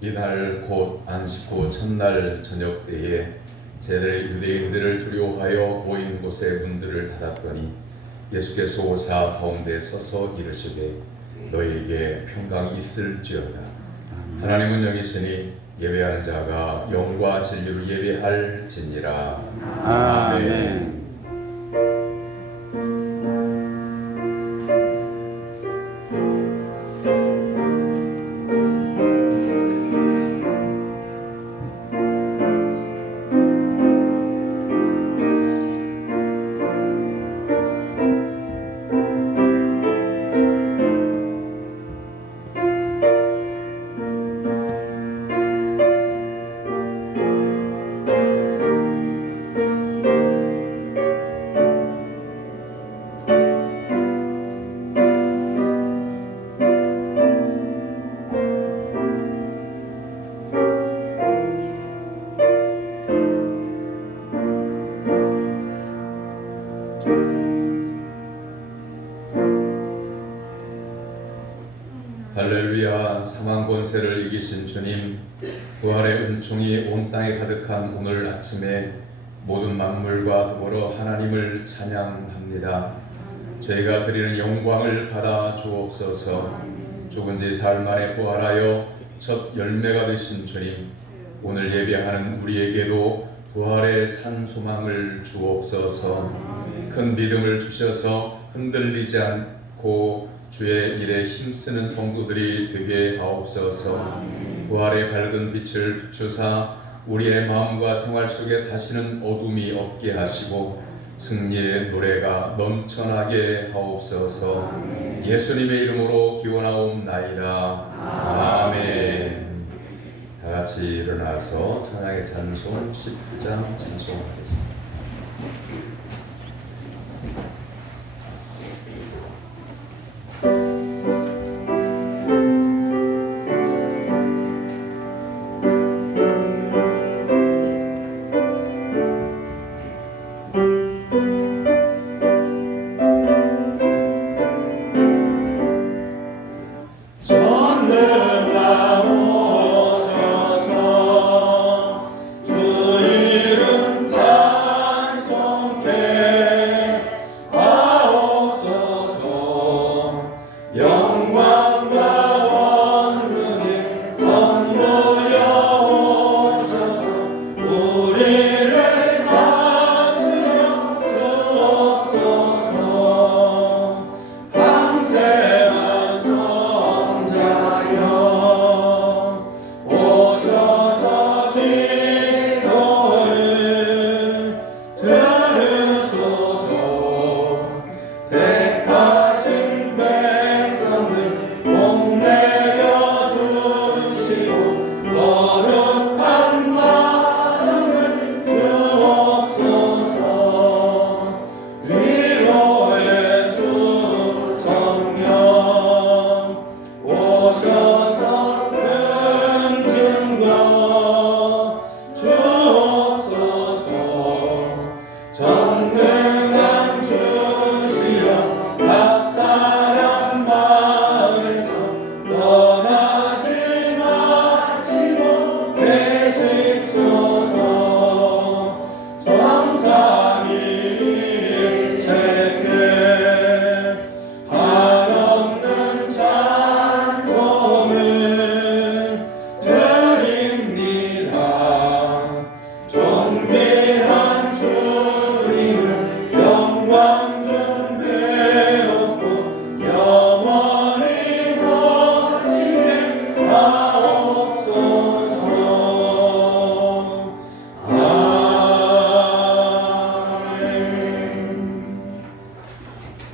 이날 곧 안식구 첫날 저녁 때에 제들의 유대인들을 두려워하여 모인 곳의 문들을 닫았더니 예수께서 오사 가운데 서서 이르시되 너희에게 평강이 있을지어다. 하나님은 여기시니 예배하는 자가 영과 진리로 예배할지니라. 아멘. 할렐루야. 사망 권세를 이기신 주님, 부활의 은총이 온 땅에 가득한 오늘 아침에 모든 만물과 더불어 하나님을 찬양합니다. 저희가 드리는 영광을 받아 주옵소서. 죽은 지 사흘 만에 부활하여 첫 열매가 되신 주님, 오늘 예배하는 우리에게도 부활의 산 소망을 주옵소서. 큰 믿음을 주셔서 흔들리지 않고 주의 일에 힘쓰는 성도들이 되게 하옵소서. 부활의 밝은 빛을 비추사 우리의 마음과 생활 속에 다시는 어둠이 없게 하시고 승리의 노래가 넘쳐나게 하옵소서. 예수님의 이름으로 기원하옵나이다. 아멘. 다 같이 일어나서 찬양의 찬송 10장 찬송하겠습니다.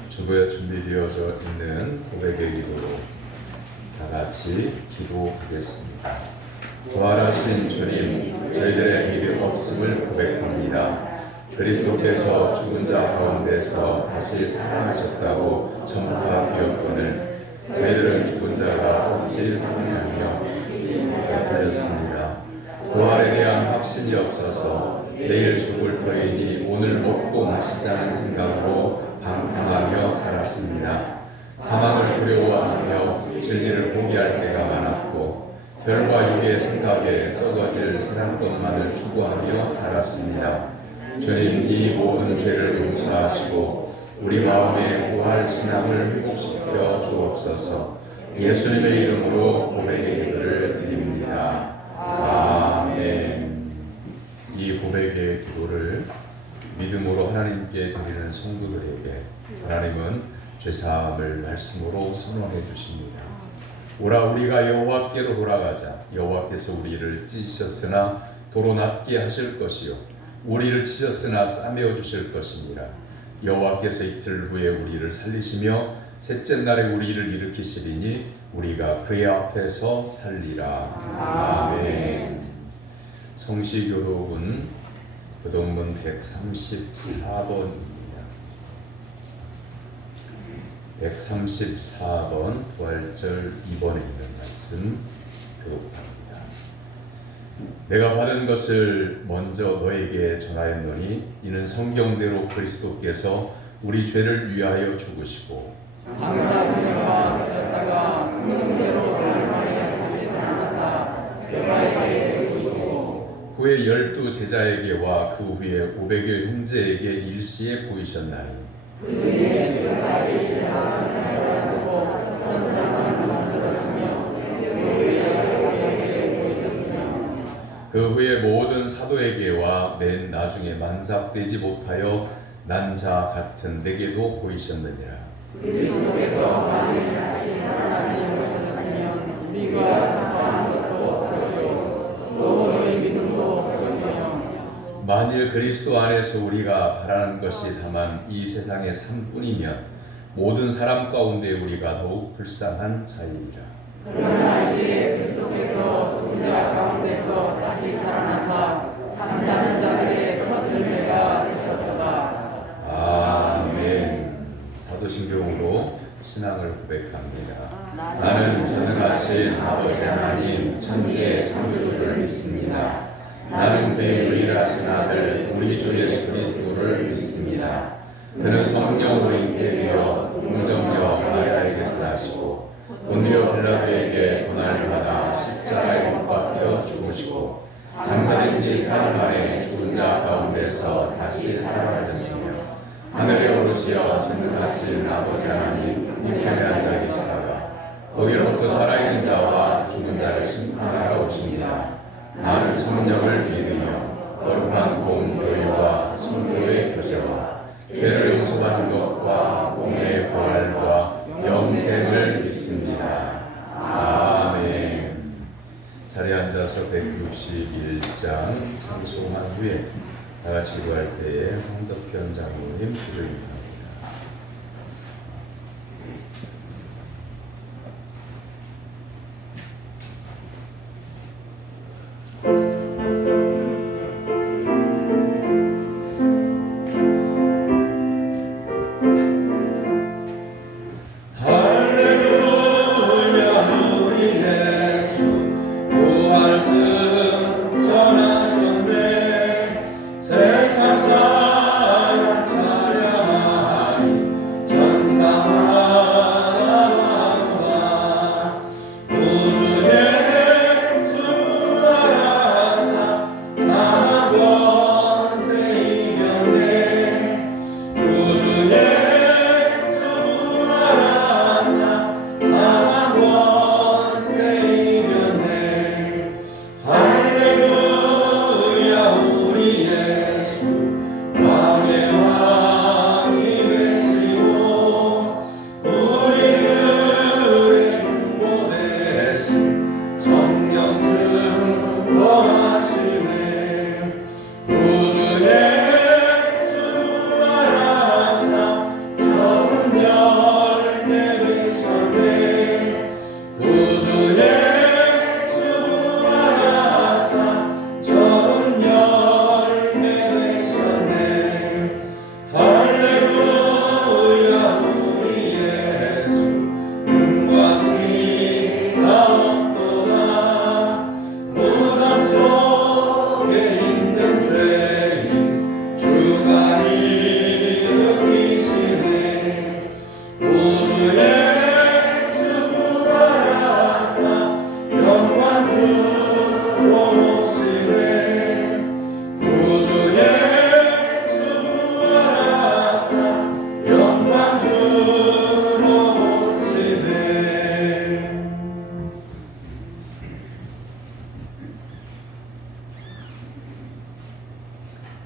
주보에 준비되어져 있는 고백의 기도로 다 같이 기도하겠습니다. 부활하신 주님, 저희들의 믿음 없음을 고백합니다. 그리스도께서 죽은 자 가운데서 다시 살아나셨다고 전파되었거늘 저희들은 죽은 자가 없이 살아나며 되었습니다. 부활에 대한 확신이 없어서 내일 죽을 터이니 오늘 먹고 마시자는 생각으로 방탕하며 살았습니다. 사망을 두려워하며 진리를 포기할 때가 많았고 별과 육의 생각에 썩어질 사랑것만을 추구하며 살았습니다. 주님, 이 모든 죄를 용서하시고 우리 마음의 부활 신앙을 회복시켜 주옵소서. 예수님의 이름으로 고백의 기도를 드립니다. 아멘. 이 고백의 기도를 믿음으로 하나님께 드리는 성도들에게 하나님은 죄사함을 말씀으로 선언해 주십니다. 오라, 우리가 여호와께로 돌아가자. 여호와께서 우리를 찢으셨으나 도로 낫게 하실 것이요 우리를 치셨으나 싸매어 주실 것입니다. 여호와께서 이틀 후에 우리를 살리시며 셋째 날에 우리를 일으키시리니 우리가 그의 앞에서 살리라. 아멘. 성시교독은 교독문 134번입니다. 134번 부활절 2번에 있는 말씀 교독합니다. 내가 받은 것을 먼저 너에게 전하였노니 이는 성경대로 그리스도께서 우리 죄를 위하여 죽으시고 장사진과 하셨다가 성경대로 사람에게 다시 살아나사 여호와에게 보이시고 후에 12 제자에게와 그 후에 500여 형제에게 일시에 보이셨나니 그 중에 지금까지 나와서 살아나고 선사만 만들었으며 여호와에게 보이셨으며 그 후에 모든 사도에게와 맨 나중에 만삭되지 못하여 난 자 같은 내게도 보이셨느니라. 그리스도께서 만일 다시 살아나지 못하셨으면 우리가 사과한 것도 하시오 또 너희 믿음도 하시며 만일 그리스도 안에서 우리가 바라는 것이 다만 이 세상의 삶뿐이면 모든 사람 가운데 우리가 더욱 불쌍한 자이니라. 그러나 이제 그리스도께서 죽은 자 가운데서 다시 살아나사 잠자는 자들의 첫 열매가 되셨도다. 아멘. 사도신경으로 신앙을 고백합니다. 나는 전능하신 아버지 하나님 천지의 창조주를 믿습니다. 나는 그의 유일하신 아들 우리 주 예수 그리스도를 믿습니다. 그는 성령으로 잉태되어 동정녀 마리아에게서 나시고 본디오 빌라도에게 고난을 받아 십자가에 못 박혀 죽으시고 장사된 지 사흘 만에 죽은 자 가운데서 다시 살아나셨으며 하늘에 오르시어 전능하신 아버지 하나님 우편에 앉아 계시다가 거기로부터 살아있는 자와 죽은 자를 심판하러 오십니다. 나는 성령을 믿으며 거룩한 공교회와 성도의 교제와 죄를 용서받는 것과 공의 부활과 영생을 믿습니다. 아멘. 자리에 앉아서 161장 찬송한 후에 다같이 기도할 때에 황덕현 장로님 기도입니다.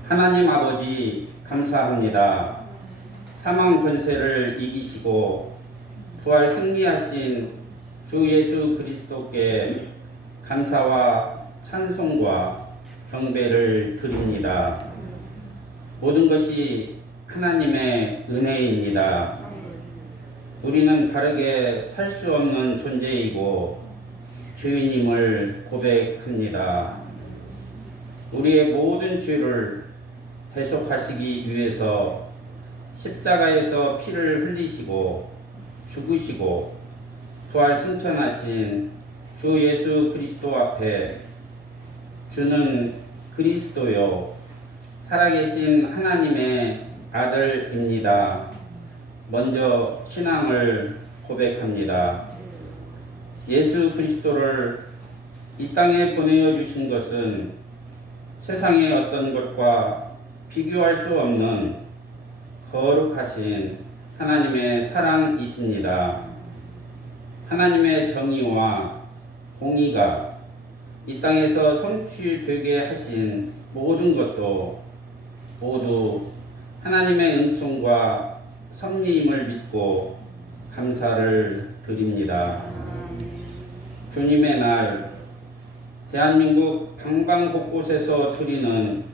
하나님 아버지 감사합니다. 사망 권세를 이기시고 부활 승리하신 주 예수 그리스도께 감사와 찬송과 경배를 드립니다. 모든 것이 하나님의 은혜입니다. 우리는 바르게 살 수 없는 존재이고 죄인임을 고백합니다. 우리의 모든 죄를 대속하시기 위해서 십자가에서 피를 흘리시고 죽으시고 부활 승천하신 주 예수 그리스도 앞에 주는 그리스도요 살아계신 하나님의 아들입니다. 먼저 신앙을 고백합니다. 예수 그리스도를 이 땅에 보내어 주신 것은 세상의 어떤 것과 비교할 수 없는 거룩하신 하나님의 사랑이십니다. 하나님의 정의와 공의가 이 땅에서 성취되게 하신 모든 것도 모두 하나님의 은총과 섭리임을 믿고 감사를 드립니다. 주님의 날 대한민국 방방곳곳에서 드리는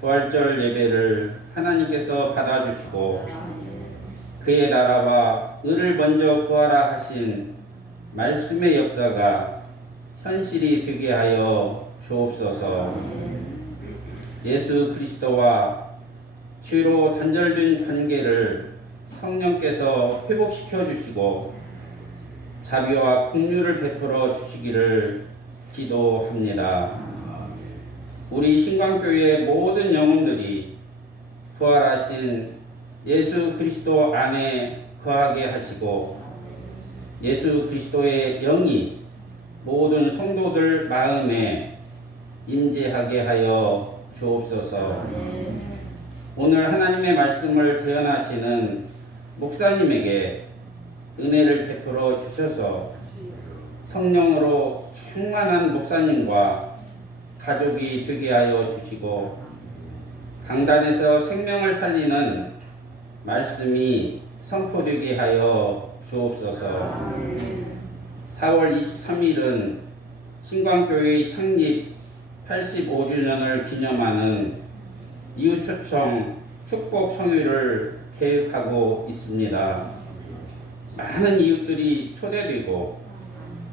부활절 예배를 하나님께서 받아주시고 그의 나라와 의를 먼저 구하라 하신 말씀의 역사가 현실이 되게 하여 주옵소서. 예수 그리스도와 죄로 단절된 관계를 성령께서 회복시켜 주시고 자비와 긍휼을 베풀어 주시기를 기도합니다. 우리 신광교회의 모든 영혼들이 부활하신 예수 그리스도 안에 거하게 하시고 예수 그리스도의 영이 모든 성도들 마음에 임재하게 하여 주옵소서. 오늘 하나님의 말씀을 대언하시는 목사님에게 은혜를 베풀어 주셔서 성령으로 충만한 목사님과 가족이 되게 하여 주시고 강단에서 생명을 살리는 말씀이 선포되게 하여 주옵소서. 4월 23일은 신광교회의 창립 85주년을 기념하는 이웃초청 축복 성회를 계획하고 있습니다. 많은 이웃들이 초대되고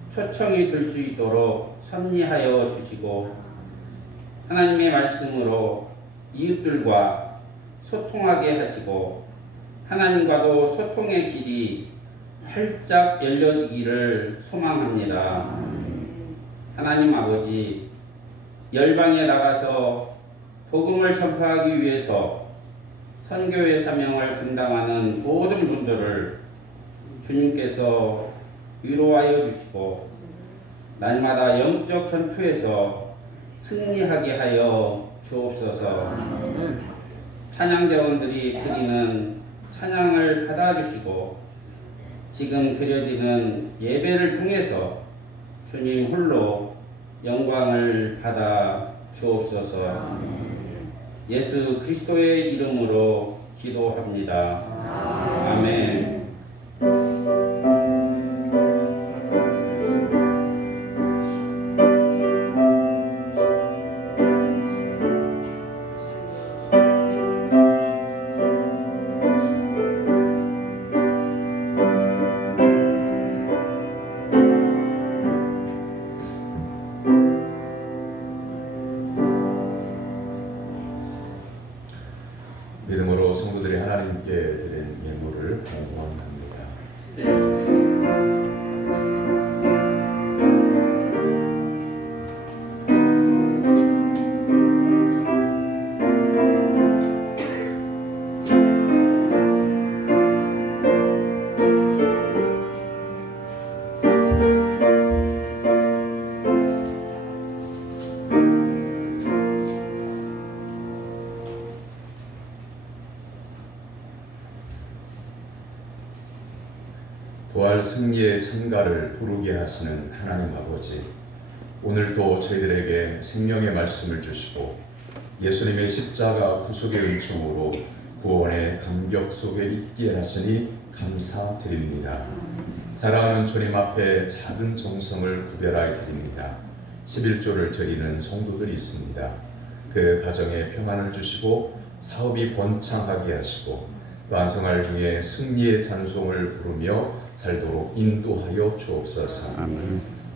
초청이 될 수 있도록 섭리하여 주시고 하나님의 말씀으로 이웃들과 소통하게 하시고 하나님과도 소통의 길이 활짝 열려지기를 소망합니다. 하나님 아버지, 열방에 나가서 복음을 전파하기 위해서 선교의 사명을 감당하는 모든 분들을 주님께서 위로하여 주시고 날마다 영적 전투에서 승리하게 하여 주옵소서. 찬양대원들이 드리는 찬양을 받아주시고 지금 드려지는 예배를 통해서 주님 홀로 영광을 받아 주옵소서. 예수 그리스도의 이름으로 기도합니다. 아멘. 믿음으로 성도들이 하나님께 드린 예물을 원합니다. 부활 승리의 찬가를 부르게 하시는 하나님 아버지, 오늘도 저희들에게 생명의 말씀을 주시고 예수님의 십자가 구속의 은총으로 구원의 감격 속에 있게 하시니 감사드립니다. 사랑하는 주님 앞에 작은 정성을 구별하여 드립니다. 11조를 드리는 성도들이 있습니다. 그 가정에 평안을 주시고 사업이 번창하게 하시고 완성할 중에 승리의 찬송을 부르며 살도록 인도하여 주옵소서.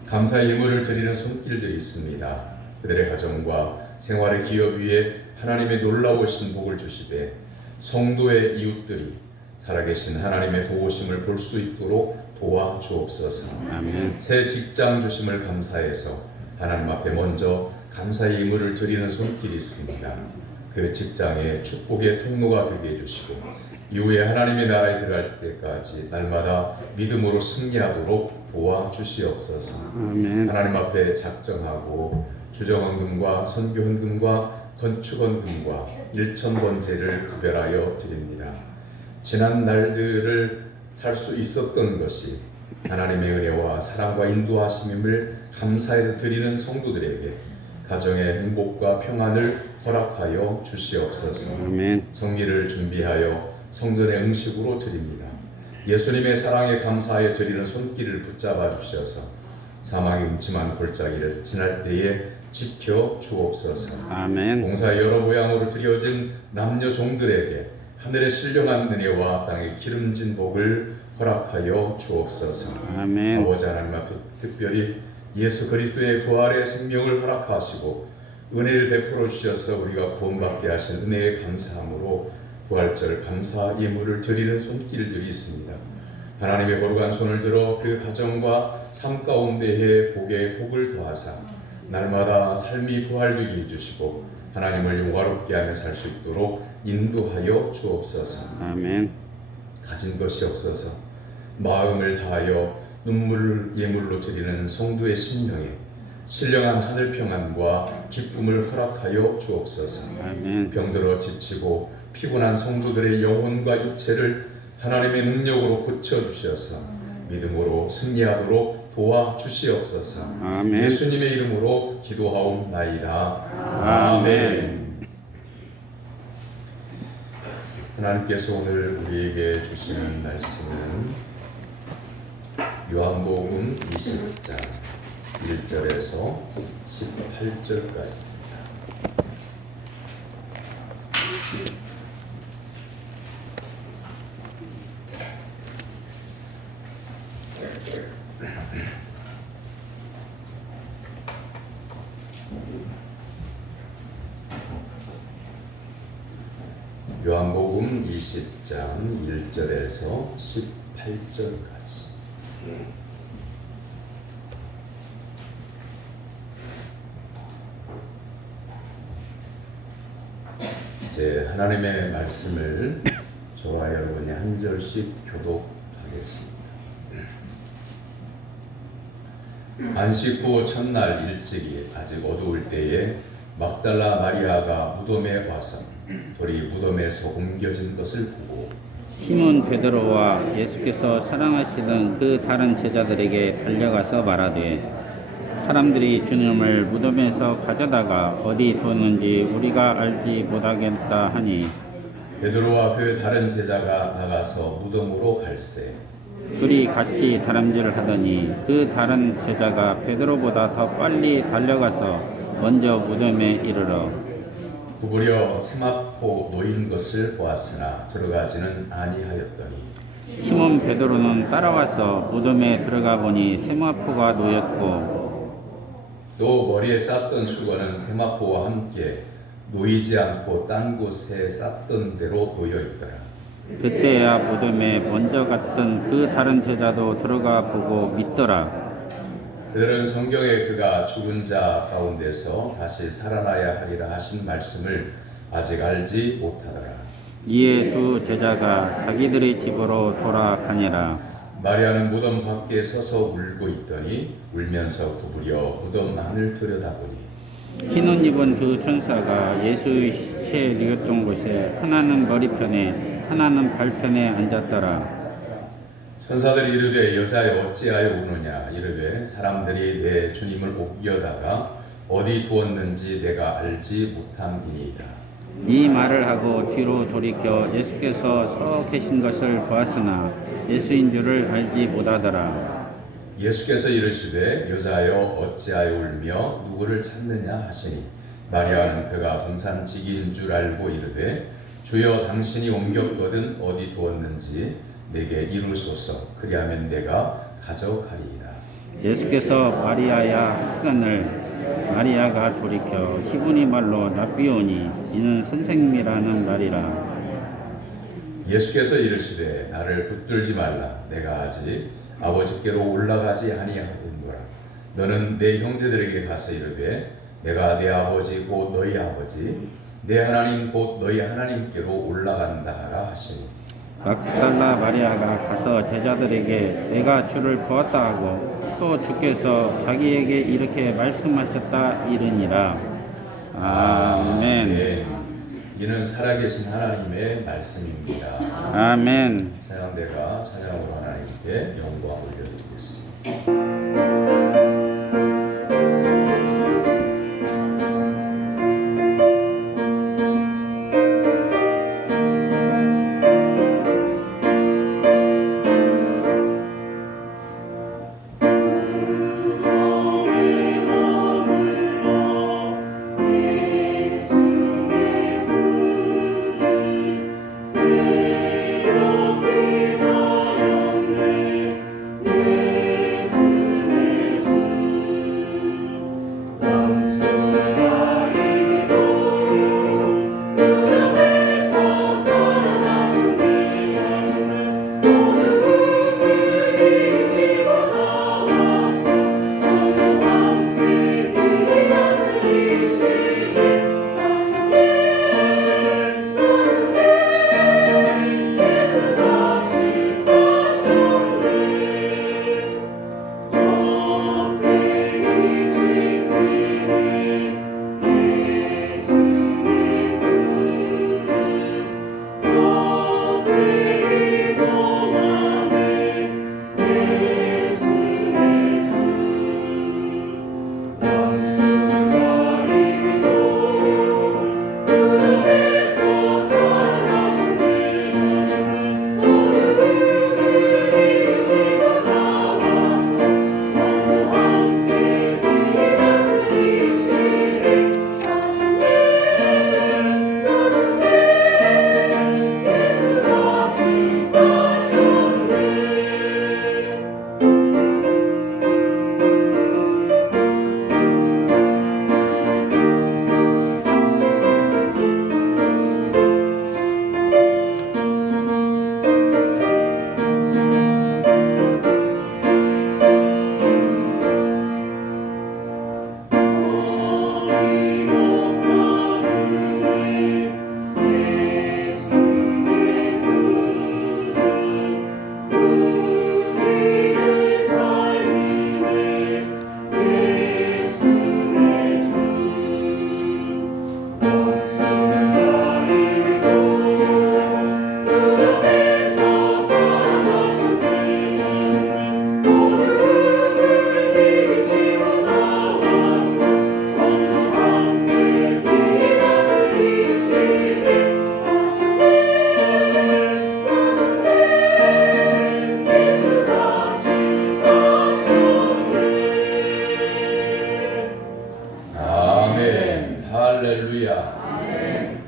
감사의 예물을 드리는 손길들이 있습니다. 그들의 가정과 생활의 기업 위에 하나님의 놀라우신 복을 주시되 성도의 이웃들이 살아계신 하나님의 도우심을 볼 수 있도록 도와주옵소서. 아멘. 새 직장 주심을 감사해서 하나님 앞에 먼저 감사의 예물을 드리는 손길이 있습니다. 그 직장의 축복의 통로가 되게 해주시고 이후에 하나님의 나라에 들어갈 때까지 날마다 믿음으로 승리하도록 도와주시옵소서. 아멘. 하나님 앞에 작정하고 주정헌금과 선교헌금과 건축헌금과 일천번제를 구별하여 드립니다. 지난 날들을 살 수 있었던 것이 하나님의 은혜와 사랑과 인도하심임을 감사해서 드리는 성도들에게 가정의 행복과 평안을 허락하여 주시옵소서. 아멘. 성기를 준비하여 성전의 응식으로 드립니다. 예수님의 사랑에 감사하여 드리는 손길을 붙잡아 주셔서 사망의 음침한 골짜기를 지날 때에 지켜 주옵소서. 아멘. 봉사의 여러 모양으로 드려진 남녀 종들에게 하늘의 신령한 은혜와 땅의 기름진 복을 허락하여 주옵소서. 아멘. 아버지 하나님 앞에 특별히 예수 그리스도의 부활의 생명을 허락하시고 은혜를 베풀어 주셔서 우리가 구원받게 하신 은혜에 감사함으로 부활절 감사 예물을 드리는 손길들이 있습니다. 하나님의 거룩한 손을 들어 그 가정과 삶 가운데에 복에 복을 더하사 날마다 삶이 부활되게 해주시고 하나님을 영화롭게 하며 살 수 있도록 인도하여 주옵소서. 아멘. 가진 것이 없어서 마음을 다하여 눈물 예물로 드리는 성도의 심령에 신령한 하늘 평안과 기쁨을 허락하여 주옵소서. 아멘. 병들어 지치고 피곤한 성도들의 영혼과 육체를 하나님의 능력으로 고쳐주셔서 믿음으로 승리하도록 도와주시옵소서. 아멘. 예수님의 이름으로 기도하옵나이다. 아멘. 하나님께서 오늘 우리에게 주시는 말씀은 요한복음 20장 1절에서 18절까지입니다. 요한복음 20장 1절에서 18절까지. 이제 하나님의 말씀을 저와 여러분이 한 절씩 교독하겠습니다. 안식 후 첫날 일찍이 아직 어두울 때에 막달라 마리아가 무덤에 와서 돌이 무덤에서 옮겨진 것을 보고 시몬 베드로와 예수께서 사랑하시던 그 다른 제자들에게 달려가서 말하되 사람들이 주님을 무덤에서 가져다가 어디 두었는지 우리가 알지 못하겠다 하니 베드로와 그 다른 제자가 나가서 무덤으로 갈새 둘이 같이 다람쥐를 하더니 그 다른 제자가 베드로보다 더 빨리 달려가서 먼저 무덤에 이르러 구부려 세마포 놓인 것을 보았으나 들어가지는 아니하였더니 시몬 베드로는 따라와서 무덤에 들어가 보니 세마포가 놓였고 또 머리에 쌌던 수건은 세마포와 함께 놓이지 않고 딴 곳에 쌌던 대로 놓여 있더라. 그때야 무덤에 먼저 갔던 그 다른 제자도 들어가 보고 믿더라. 그들은 성경에 그가 죽은 자 가운데서 다시 살아나야 하리라 하신 말씀을 아직 알지 못하더라. 이에 두 제자가 자기들의 집으로 돌아가니라. 마리아는 무덤 밖에 서서 울고 있더니 울면서 구부려 무덤 안을 들여다보니 흰옷 입은 두 천사가 예수의 시체 뉘었던 곳에 하나는 머리편에 하나는 발편에 앉았더라. 천사들이 이르되 여자여 어찌하여 우느냐 이르되 사람들이 내 주님을 옥겨다가 어디 두었는지 내가 알지 못함이니이다. 이 말을 하고 뒤로 돌이켜 예수께서 서 계신 것을 보았으나 예수인 줄을 알지 못하더라. 예수께서 이르시되 여자여 어찌하여 울며 누구를 찾느냐 하시니 마리아는 그가 동산지기인 줄 알고 이르되 주여 당신이 옮겼거든 어디 두었는지 내게 이루소서 그리하면 내가 가져가리이다. 예수께서 마리아야 하시거늘 마리아가 돌이켜 히브리 말로 라비오니 이는 선생님이라는 말이라. 예수께서 이르시되 나를 붙들지 말라 내가 아직 아버지께로 올라가지 아니하였노라. 너는 내 형제들에게 가서 이르되 내가 내 아버지 곧 너희 아버지 내 하나님 곧 너희 하나님께로 올라간다 하라 하시니 막달라 마리아가 가서 제자들에게 내가 주를 보았다 하고 또 주께서 자기에게 이렇게 말씀하셨다 이르니라. 아멘. 네. 이는 살아계신 하나님의 말씀입니다. 아멘. 찬양대가 찬양으로 하나님께 영광 올려드리겠습니다.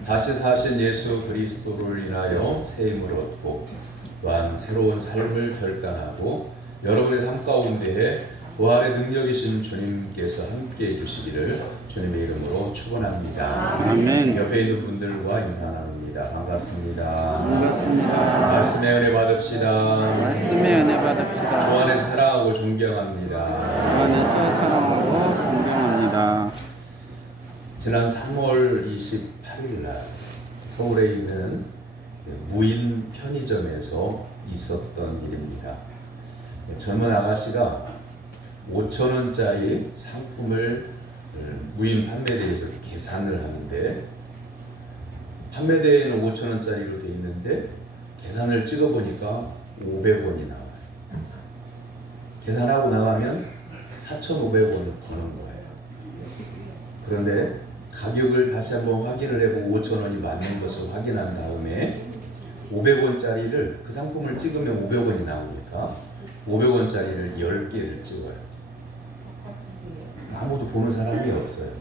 다시 사신 예수 그리스도를 인하여 새 힘을 얻고 또한 새로운 삶을 결단하고 여러분의 삶 가운데에 부활의 능력이신 주님께서 함께해 주시기를 주님의 이름으로 축원합니다. 아멘. 옆에 있는 분들과 인사 나눕니다. 반갑습니다. 반갑습니다. 말씀의 은혜 받읍시다. 말씀의 은혜 받읍시다. 주 안에 사랑하고 존경합니다. 주 안에서 사랑하고 존경합니다. 지난 3월 28일 날 서울에 있는 무인 편의점에서 있었던 일입니다. 젊은 아가씨가 5,000원짜리 상품을 무인 판매대에서 계산을 하는데 판매대에는 5,000원짜리로 돼 있는데 계산을 찍어보니까 500원이 나와요. 계산하고 나가면 4,500원을 버는 거예요. 그런데 가격을 다시 한번 확인을 해보고 5,000원이 맞는 것을 확인한 다음에 500원짜리를 그 상품을 찍으면 500원이 나오니까 500원짜리를 10개를 찍어요. 아무도 보는 사람이 없어요.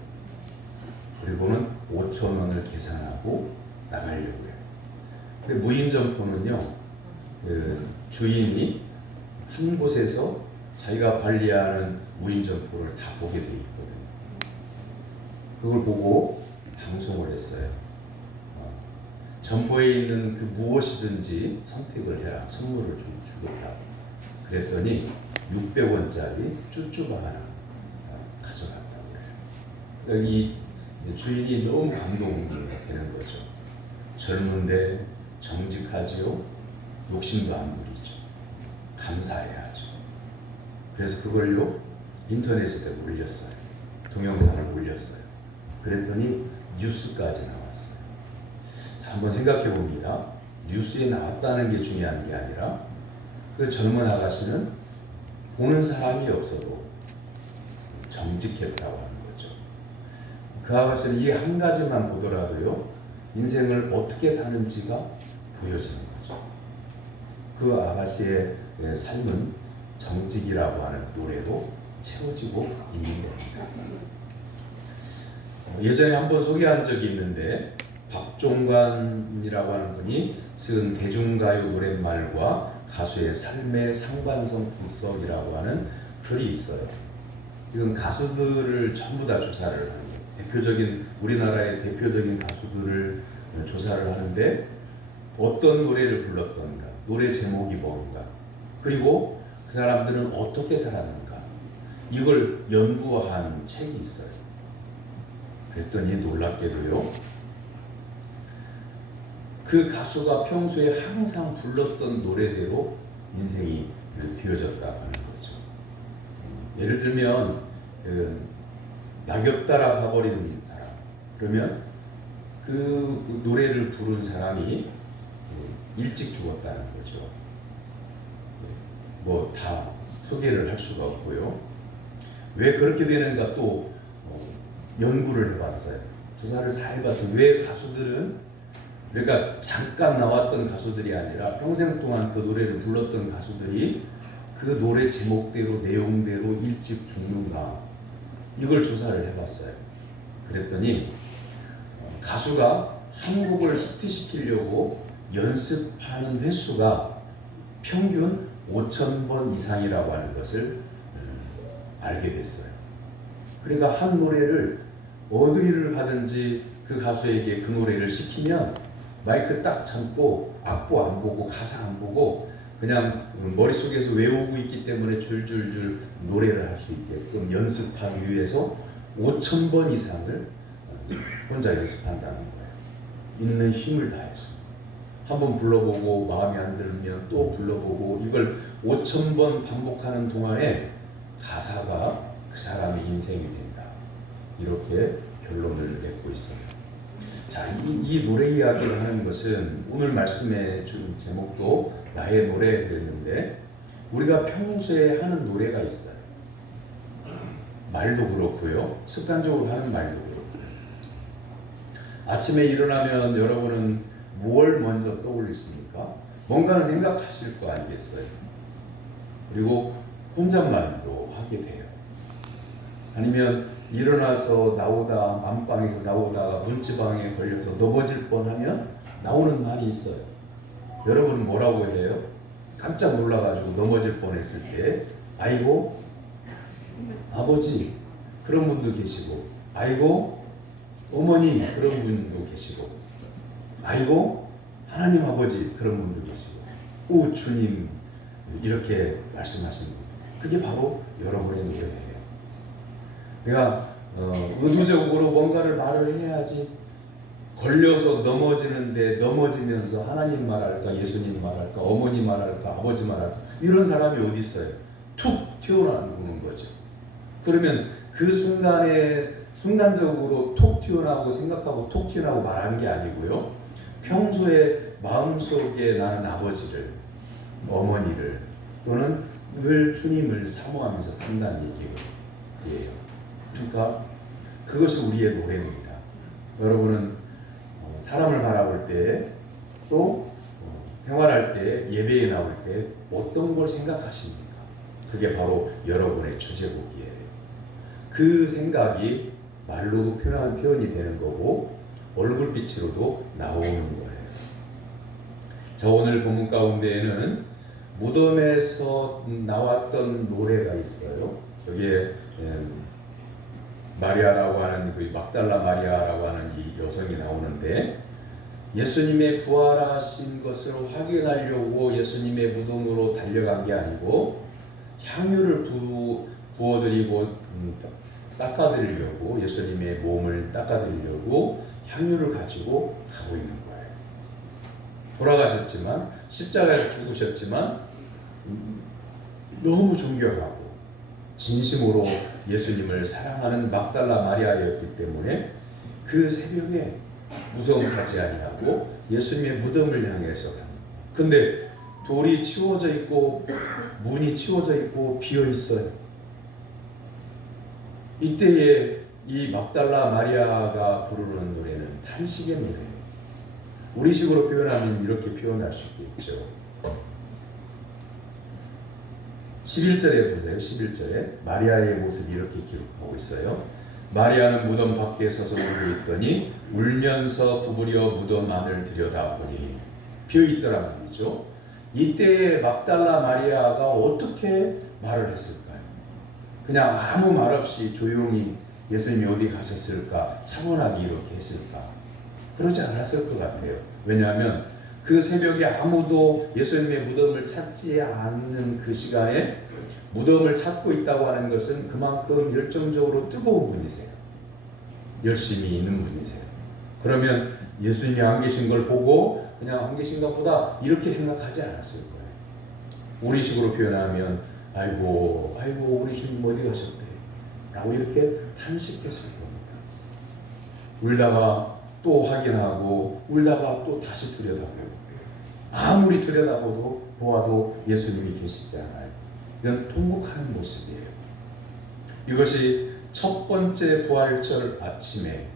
그리고는 5,000원을 계산하고 나가려고요. 근데 무인점포는요, 그 주인이 한 곳에서 자기가 관리하는 무인점포를 다 보게 돼 있거든요. 그걸 보고 방송을 했어요. 점포에 있는 그 무엇이든지 선택을 해라. 선물을 주겠다. 그랬더니 600원짜리 쭈쭈바 하나 가져갔다고 해요. 이 주인이 너무 감동이 되는 거죠. 젊은데 정직하지요. 욕심도 안 부리죠. 감사해야죠. 그래서 그걸요 인터넷에 올렸어요. 동영상을 올렸어요. 그랬더니 뉴스까지 나왔어요. 자, 한번 생각해 봅니다. 뉴스에 나왔다는 게 중요한 게 아니라 그 젊은 아가씨는 보는 사람이 없어도 정직했다고 하는 거죠. 그 아가씨는 이 한 가지만 보더라도요 인생을 어떻게 사는지가 보여지는 거죠. 그 아가씨의 삶은 정직이라고 하는 노래로 채워지고 있는 겁니다. 예전에 한번 소개한 적이 있는데 박종관이라고 하는 분이 쓴 대중가요 노랫말과 가수의 삶의 상관성 분석이라고 하는 글이 있어요. 이건 가수들을 전부 다 조사를 하는 거예요. 대표적인 우리나라의 대표적인 가수들을 조사를 하는데 어떤 노래를 불렀던가, 노래 제목이 뭔가, 그리고 그 사람들은 어떻게 살았는가, 이걸 연구한 책이 있어요. 그랬더니 놀랍게도요, 그 가수가 평소에 항상 불렀던 노래대로 인생이 뒤어졌다고 하는 거죠. 예를 들면 낙엽 따라 가버린 사람, 그러면 그 노래를 부른 사람이 일찍 죽었다는 거죠. 뭐 다 소개를 할 수가 없고요. 왜 그렇게 되는가 또 연구를 해봤어요. 조사를 다 해봤어요. 왜 가수들은, 그러니까 잠깐 나왔던 가수들이 아니라 평생 동안 그 노래를 불렀던 가수들이 그 노래 제목대로 내용대로 일찍 죽는가, 이걸 조사를 해봤어요. 그랬더니 가수가 한 곡을 히트시키려고 연습하는 횟수가 평균 5,000번 이상이라고 하는 것을 알게 됐어요. 그러니까 한 노래를 어느 일을 하든지 그 가수에게 그 노래를 시키면 마이크 딱 잡고 악보 안 보고 가사 안 보고 그냥 머릿속에서 외우고 있기 때문에 줄줄줄 노래를 할 수 있게끔 연습하기 위해서 5,000번 이상을 혼자 연습한다는 거예요. 있는 힘을 다해서. 한번 불러보고 마음에 안 들면 또 불러보고, 이걸 5,000번 반복하는 동안에 가사가 그 사람의 인생이 된다. 이렇게 결론을 맺고 있어요. 자, 이 노래 이야기를 하는 것은 오늘 말씀의 준 제목도 나의 노래 그랬는데, 우리가 평소에 하는 노래가 있어요. 말도 그렇고요. 습관적으로 하는 말도 그렇고요. 아침에 일어나면 여러분은 무엇을 먼저 떠올리십니까? 뭔가는 생각하실 거 아니겠어요? 그리고 혼잣말도 하게 돼요. 아니면 일어나서 나오다, 안방에서 나오다가 문지방에 걸려서 넘어질 뻔하면 나오는 말이 있어요. 여러분 뭐라고 해요? 깜짝 놀라가지고 넘어질 뻔했을 때, 아이고 아버지, 그런 분도 계시고, 아이고 어머니, 그런 분도 계시고, 아이고 하나님 아버지, 그런 분도 계시고, 오 주님, 이렇게 말씀하시는 거예요. 그게 바로 여러분의 노래예요. 내가 의도적으로 뭔가를 말을 해야지 걸려서 넘어지는데 넘어지면서 하나님 말할까, 예수님 말할까, 어머니 말할까, 아버지 말할까, 이런 사람이 어디 있어요? 툭 튀어나오는 거죠. 그러면 그 순간에 순간적으로 톡 튀어나오고 생각하고 톡 튀어나오고 말하는 게 아니고요, 평소에 마음속에 나는 아버지를, 어머니를, 또는 늘 주님을 사모하면서 산다는 얘기예요. 그러니까 그것이 우리의 노래입니다. 여러분은 사람을 바라볼 때 또 생활할 때 예배에 나올 때 어떤 걸 생각하십니까? 그게 바로 여러분의 주제곡이에요. 그 생각이 말로도 표현이 되는 거고 얼굴빛으로도 나오는 거예요. 자, 오늘 본문 가운데에는 무덤에서 나왔던 노래가 있어요. 여기에 마리아라고 하는 그 막달라 마리아라고 하는 이 여성이 나오는데 예수님의 부활하신 것을 확인하려고 예수님의 무덤으로 달려간 게 아니고 향유를 부어드리고 닦아드리려고 예수님의 몸을 닦아드리려고 향유를 가지고 가고 있는 거예요. 돌아가셨지만 십자가에서 죽으셨지만 너무 존경하고 진심으로 예수님을 사랑하는 막달라 마리아였기 때문에 그 새벽에 무서움하지 아니하고 예수님의 무덤을 향해서 갑니다. 근데 돌이 치워져 있고 문이 치워져 있고 비어 있어요. 이때에 이 막달라 마리아가 부르는 노래는 탄식의 노래예요. 우리식으로 표현하면 이렇게 표현할 수 있겠죠. 11절에 보세요. 11절에 마리아의 모습이 이렇게 기록하고 있어요. 마리아는 무덤 밖에 서서 울고 있더니 울면서 구부려 무덤 안을 들여다보니 비어있더라 말이죠. 이때에 막달라 마리아가 어떻게 말을 했을까요? 그냥 아무 말 없이 조용히 예수님이 어디 가셨을까? 차분하게 이렇게 했을까? 그러지 않았을 것 같아요. 왜냐하면 그 새벽에 아무도 예수님의 무덤을 찾지 않는 그 시간에 무덤을 찾고 있다고 하는 것은 그만큼 열정적으로 뜨거운 분이세요. 열심히 있는 분이세요. 그러면 예수님이 안 계신 걸 보고 그냥 안 계신가 보다 이렇게 생각하지 않았을 거예요. 우리식으로 표현하면 아이고 우리 주님 어디 가셨대? 라고 이렇게 탄식했을 겁니다. 울다가 또 확인하고 울다가 또 다시 들여다보고 아무리 보아도 예수님이 계시지 않아요. 이건 통곡하는 모습이에요. 이것이 첫 번째 부활절 아침에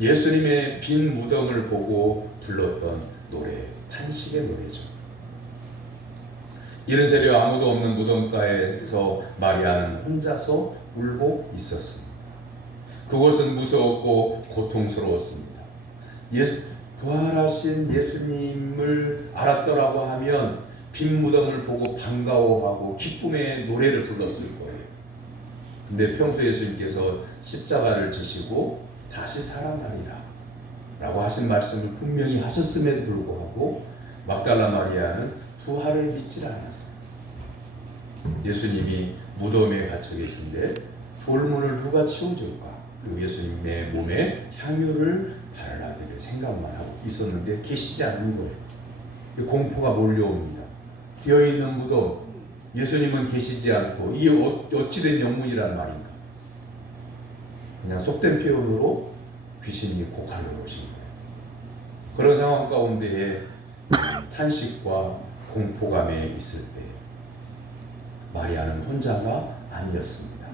예수님의 빈 무덤을 보고 불렀던 노래, 탄식의 노래죠. 이른 새벽 아무도 없는 무덤가에서 마리아는 혼자서 울고 있었습니다. 그곳은 무서웠고 고통스러웠습니다. 부활하신 예수님을 알았더라고 하면 빈 무덤을 보고 반가워하고 기쁨의 노래를 불렀을 거예요. 근데 평소 예수님께서 십자가를 지시고 다시 살아나리라 라고 하신 말씀을 분명히 하셨음에도 불구하고 막달라 마리아는 부활을 믿지 않았어요. 예수님이 무덤에 갇혀 계신데 돌문을 누가 치워줄까? 그리고 예수님의 몸에 향유를 발라드릴 생각만 하고 있었는데 계시지 않는 거예요. 공포가 몰려옵니다. 비어있는 무덤, 예수님은 계시지 않고 이게 어찌된 영문이란 말인가? 그냥 속된 표현으로 귀신이 고칼로 오신 거예요. 그런 상황 가운데에 탄식과 공포감에 있을 때 마리아는 혼자가 아니었습니다.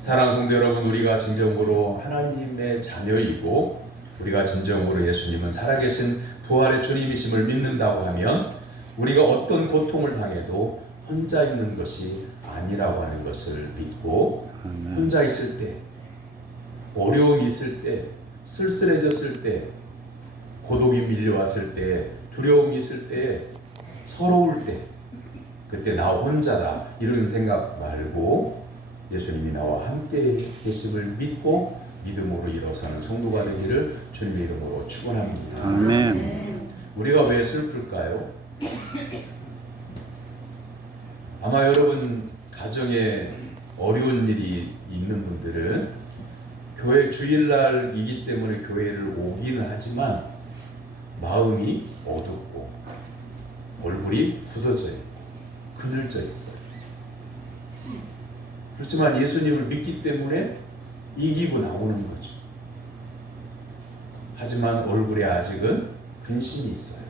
사랑하는 성도 여러분, 우리가 진정으로 하나님의 자녀이고 우리가 진정으로 예수님은 살아계신 부활의 주님이심을 믿는다고 하면 우리가 어떤 고통을 당해도 혼자 있는 것이 아니라고 하는 것을 믿고 혼자 있을 때, 어려움이 있을 때, 쓸쓸해졌을 때, 고독이 밀려왔을 때, 두려움이 있을 때, 서러울 때 그때 나 혼자다 이런 생각 말고 예수님이 나와 함께 계심을 믿고 믿음으로 일어서는 성도가 되기를 주님의 이름으로 축원합니다. 아멘. 우리가 왜 슬플까요? 아마 여러분 가정에 어려운 일이 있는 분들은 교회 주일날이기 때문에 교회를 오기는 하지만 마음이 어둡고 얼굴이 굳어져 있고 그늘져 있어요. 그렇지만 예수님을 믿기 때문에 이기고 나오는 거죠. 하지만 얼굴에 아직은 근심이 있어요.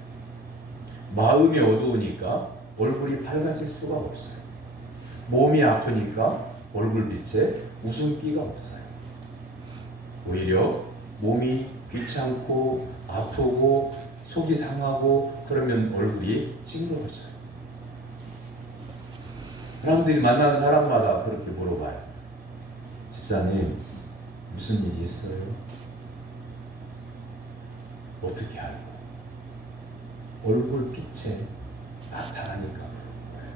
마음이 어두우니까 얼굴이 밝아질 수가 없어요. 몸이 아프니까 얼굴 빛에 웃음기가 없어요. 오히려 몸이 귀찮고 아프고 속이 상하고 그러면 얼굴이 찡그러져요. 사람들이 만나는 사람마다 그렇게 물어봐요. 집사님, 무슨 일이 있어요? 어떻게 알고? 얼굴 빛에 나타나니까 그런 거예요.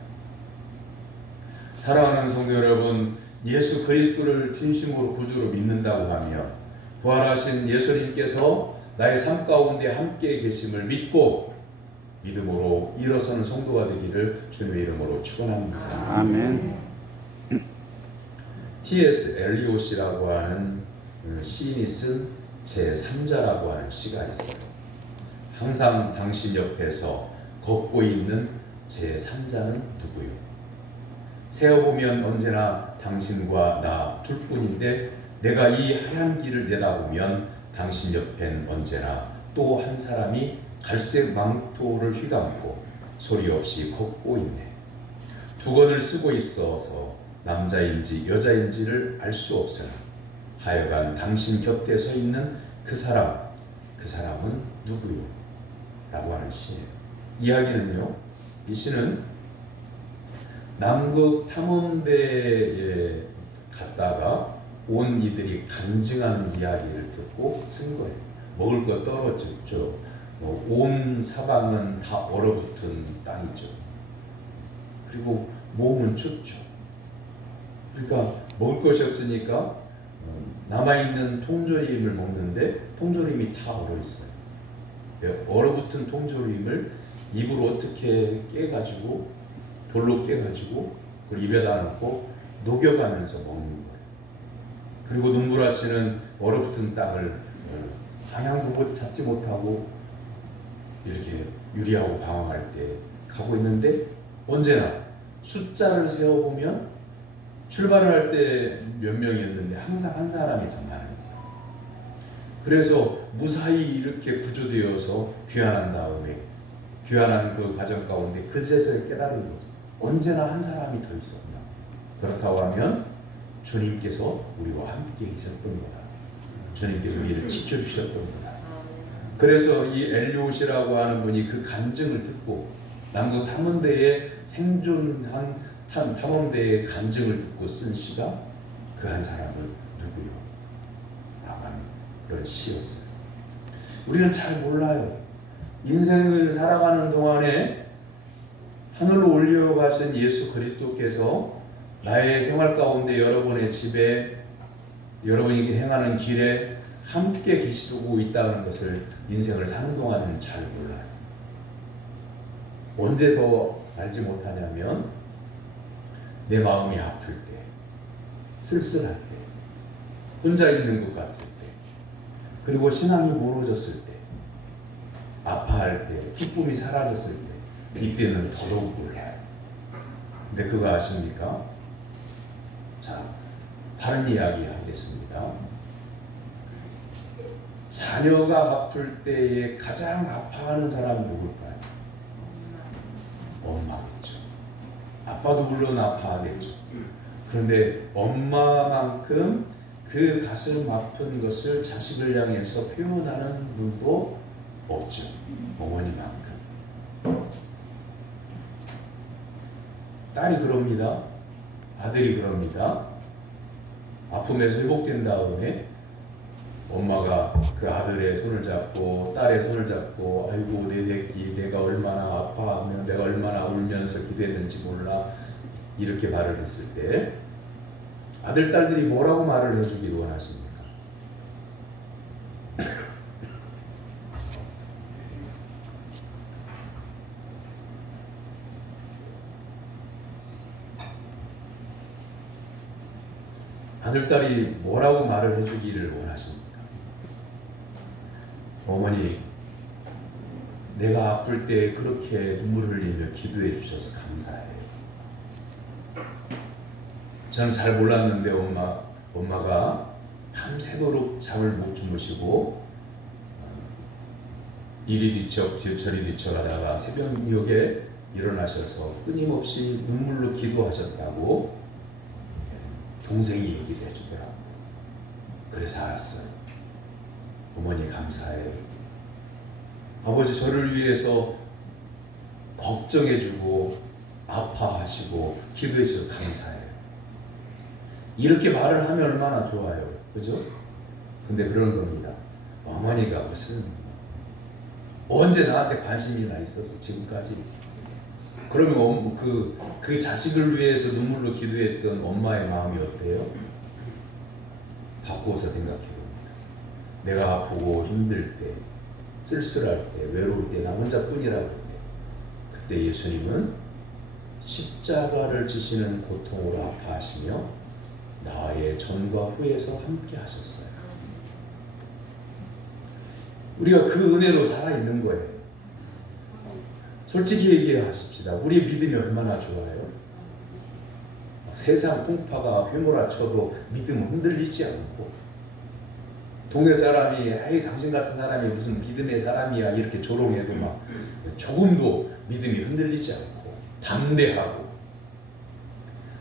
사랑하는 성도 여러분, 예수 그리스도를 진심으로 구주로 믿는다고 하면 부활하신 예수님께서 나의 삶 가운데 함께 계심을 믿고 믿음으로 일어서는 성도가 되기를 주님의 이름으로 축원합니다. 아멘. T.S. 엘리엇이라고 하는 시인이 쓴 제3자라고 하는 시가 있어요. 항상 당신 옆에서 걷고 있는 제3자는 누구요? 세어보면 언제나 당신과 나 둘뿐인데 내가 이 하얀 길을 내다보면 당신 옆엔 언제나 또 한 사람이 갈색 망토를 휘감고 소리 없이 걷고 있네. 두건을 쓰고 있어서 남자인지 여자인지를 알 수 없으나 하여간 당신 곁에 서 있는 그 사람은 누구요? 라고 하는 시예요. 이야기는요, 이 시는 남극 탐험대에 갔다가 온 이들이 간증하는 이야기를 듣고 쓴 거예요. 먹을 거 떨어졌죠. 온 사방은 다 얼어붙은 땅이죠. 그리고 몸은 춥죠. 그러니까 먹을 것이 없으니까 남아있는 통조림을 먹는데 통조림이 다 얼어있어요. 얼어붙은 통조림을 입으로 어떻게 깨가지고 돌로 깨가지고 그걸 입에다 넣고 녹여가면서 먹는 거예요. 그리고 눈부라치는 얼어붙은 땅을 방향 보고 찾지 못하고 이렇게 유리하고 방황할 때 가고 있는데 언제나 숫자를 세어보면 출발을 할 때 몇 명이었는데 항상 한 사람이 더 많은 거예요. 그래서 무사히 이렇게 구조되어서 귀환한 다음에 귀환한 그 과정 가운데 그제서야 깨달은 거죠. 언제나 한 사람이 더 있었구나. 그렇다고 하면 주님께서 우리와 함께 계셨던 거다. 주님께서 우리를 지켜주셨던 거다. 그래서 이 엘리옷이라고 하는 분이 그 간증을 듣고 남극 탐험대에 생존한 탐험대의 간증을 듣고 쓴 시가 그 한 사람은 누구요? 라는 그런 시였어요. 우리는 잘 몰라요. 인생을 살아가는 동안에 하늘로 올려가신 예수 그리스도께서 나의 생활 가운데 여러분의 집에 여러분이 행하는 길에 함께 계시고 있다는 것을 인생을 사는 동안에는 잘 몰라요. 언제 더 알지 못하냐면 내 마음이 아플 때, 쓸쓸할 때, 혼자 있는 것 같을 때, 그리고 신앙이 무너졌을 때, 아파할 때, 기쁨이 사라졌을 때, 이때는 더더욱 몰라요. 근데 그거 아십니까? 자, 다른 이야기 하겠습니다. 자녀가 아플 때에 가장 아파하는 사람은 누굴까요? 엄마겠죠. 아빠도 물론 아파하겠죠. 그런데 엄마만큼 그 가슴 아픈 것을 자식을 향해서 표현하는 분도 없죠. 어머니만큼. 딸이 그럽니다. 아들이 그럽니다. 아픔에서 회복된 다음에 엄마가 그 아들의 손을 잡고 딸의 손을 잡고 아이고 내 새끼 내가 얼마나 아파하면 내가 얼마나 울면서 기도했는지 몰라 이렇게 말을 했을 때 아들 딸들이 뭐라고 말을 해주기를 원하십니까? 아들 딸이 뭐라고 말을 해주기를 원하십니까? 어머니, 내가 아플 때 그렇게 눈물 흘리며 기도해 주셔서 감사해요. 저는 잘 몰랐는데 엄마가 밤새도록 잠을 못 주무시고 이리 뒤척 저리 뒤척하다가 새벽녘에 일어나셔서 끊임없이 눈물로 기도하셨다고 동생이 얘기를 해주더라고요. 그래서 알았어요. 어머니 감사해요. 아버지 저를 위해서 걱정해주고 아파하시고 기도해주셔서 감사해요. 이렇게 말을 하면 얼마나 좋아요. 그죠? 근데 그런 겁니다. 어머니가 무슨 언제 나한테 관심이나 있어서 지금까지. 그러면 그 자식을 위해서 눈물로 기도했던 엄마의 마음이 어때요? 바꾸어서 생각해 봅니다. 내가 아프고 힘들 때, 쓸쓸할 때, 외로울 때, 나 혼자뿐이라고 할 때, 그때 예수님은 십자가를 지시는 고통으로 아파하시며 나의 전과 후에서 함께 하셨어요. 우리가 그 은혜로 살아있는 거예요. 솔직히 얘기하십시다. 우리의 믿음이 얼마나 좋아요? 세상 풍파가 휘몰아쳐도 믿음은 흔들리지 않고, 동네 사람이 에이 당신 같은 사람이 무슨 믿음의 사람이야 이렇게 조롱해도 막 조금도 믿음이 흔들리지 않고 담대하고,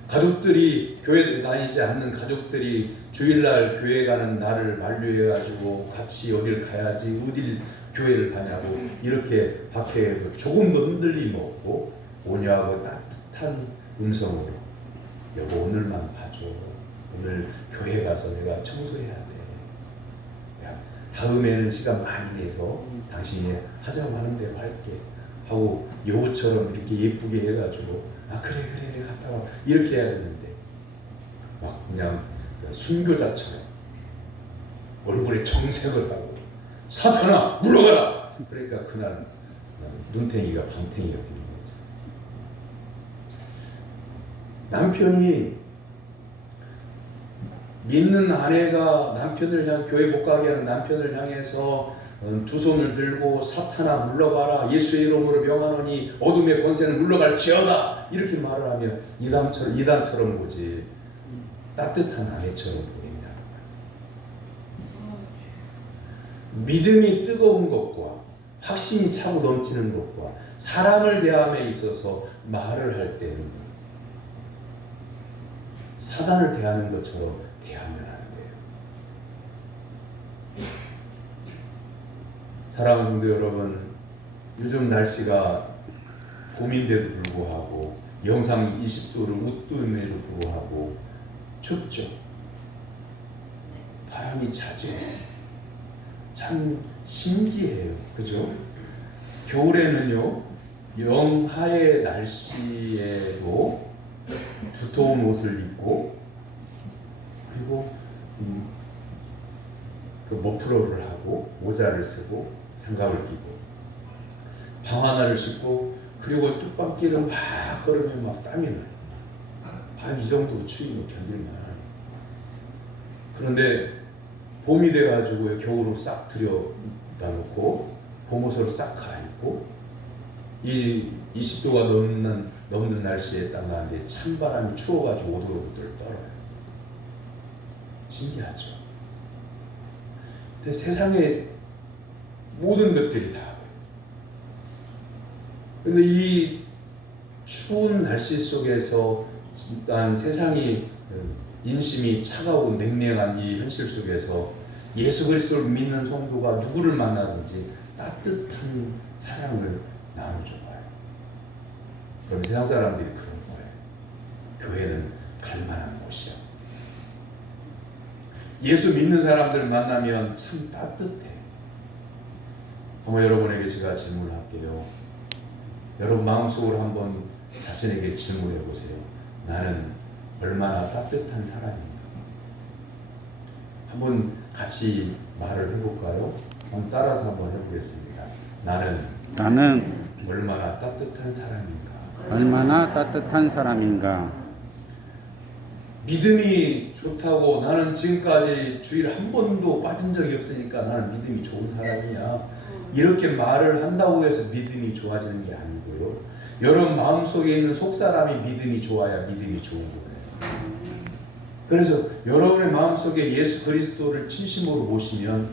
가족들이 교회 다니지 않는 가족들이 주일날 교회 가는 날을 만류해가지고 같이 어딜 가야지 어딜 교회를 가냐고 이렇게 박해해도 조금도 흔들림 없고 온유하고 따뜻한 음성으로 여보 오늘만 봐줘. 오늘 교회 가서 내가 청소해야 돼. 야, 다음에는 시간 많이 내서 당신이 하자고 하는 대로 할게 하고 여우처럼 이렇게 예쁘게 해가지고 아 그래 갔다 와 이렇게 해야 되는데 막 그냥 순교자처럼 얼굴에 정색을 하고 사탄아 물러가라. 그러니까 그날 눈탱이가 밤탱이가 되는 거죠. 남편이 믿는 아내가 남편을 향해 교회 못 가게 하는 남편을 향해서 두 손을 들고 사탄아 물러가라 예수의 이름으로 명하노니 어둠의 권세는 물러갈지어다 이렇게 말을 하면 이단처럼 보지 따뜻한 아내처럼 보이냐. 믿음이 뜨거운 것과 확신이 차고 넘치는 것과 사람을 대함에 있어서 말을 할 때는 사단을 대하는 것처럼 대하면 안 돼요. 사랑하는 성도 여러분, 요즘 날씨가 봄인데도 불구하고 영상 20도를 웃도임에도 불구하고 춥죠. 바람이 차죠. 참 신기해요. 그죠? 겨울에는요, 영하의 날씨에도 두터운 옷을 입고 그리고 그 머플러를 하고 모자를 쓰고 장갑을 끼고 방 하나를 씻고 그리고 뚝방길을 막 걸으면 막 땀이 나요. 이 정도 추위는 견딜만하네. 그런데 봄이 돼가지고 겨울로 싹 들여다 놓고 봄옷을 싹 갈아입고 이 20도가 넘는 날씨에 딱 나는데 찬바람이 추워가지고 오들오들 떨어요. 신기하죠. 근데 세상의 모든 것들이 다 근데 이 추운 날씨 속에서 난 세상이 인심이 차가우고 냉랭한 이 현실 속에서 예수 그리스도를 믿는 성도가 누구를 만나든지 따뜻한 사랑을 나눠줘봐요. 그럼 세상 사람들이 그런 거예요. 교회는 갈만한 곳이야. 예수 믿는 사람들 만나면 참 따뜻해. 한번 여러분에게 제가 질문할게요. 여러분 마음속으로 한번 자신에게 질문해 보세요. 나는 얼마나 따뜻한 사람인가? 한번 같이 말을 해볼까요? 한번 따라서 한번 해보겠습니다. 나는 얼마나 따뜻한 사람인가? 얼마나 따뜻한 사람인가? 믿음이 좋다고 나는 지금까지 주일 한 번도 빠진 적이 없으니까 나는 믿음이 좋은 사람이야. 이렇게 말을 한다고 해서 믿음이 좋아지는 게 아니고요. 여러분 마음속에 있는 속사람이 믿음이 좋아야 믿음이 좋은 거예요. 그래서 여러분의 마음속에 예수 그리스도를 진심으로 모시면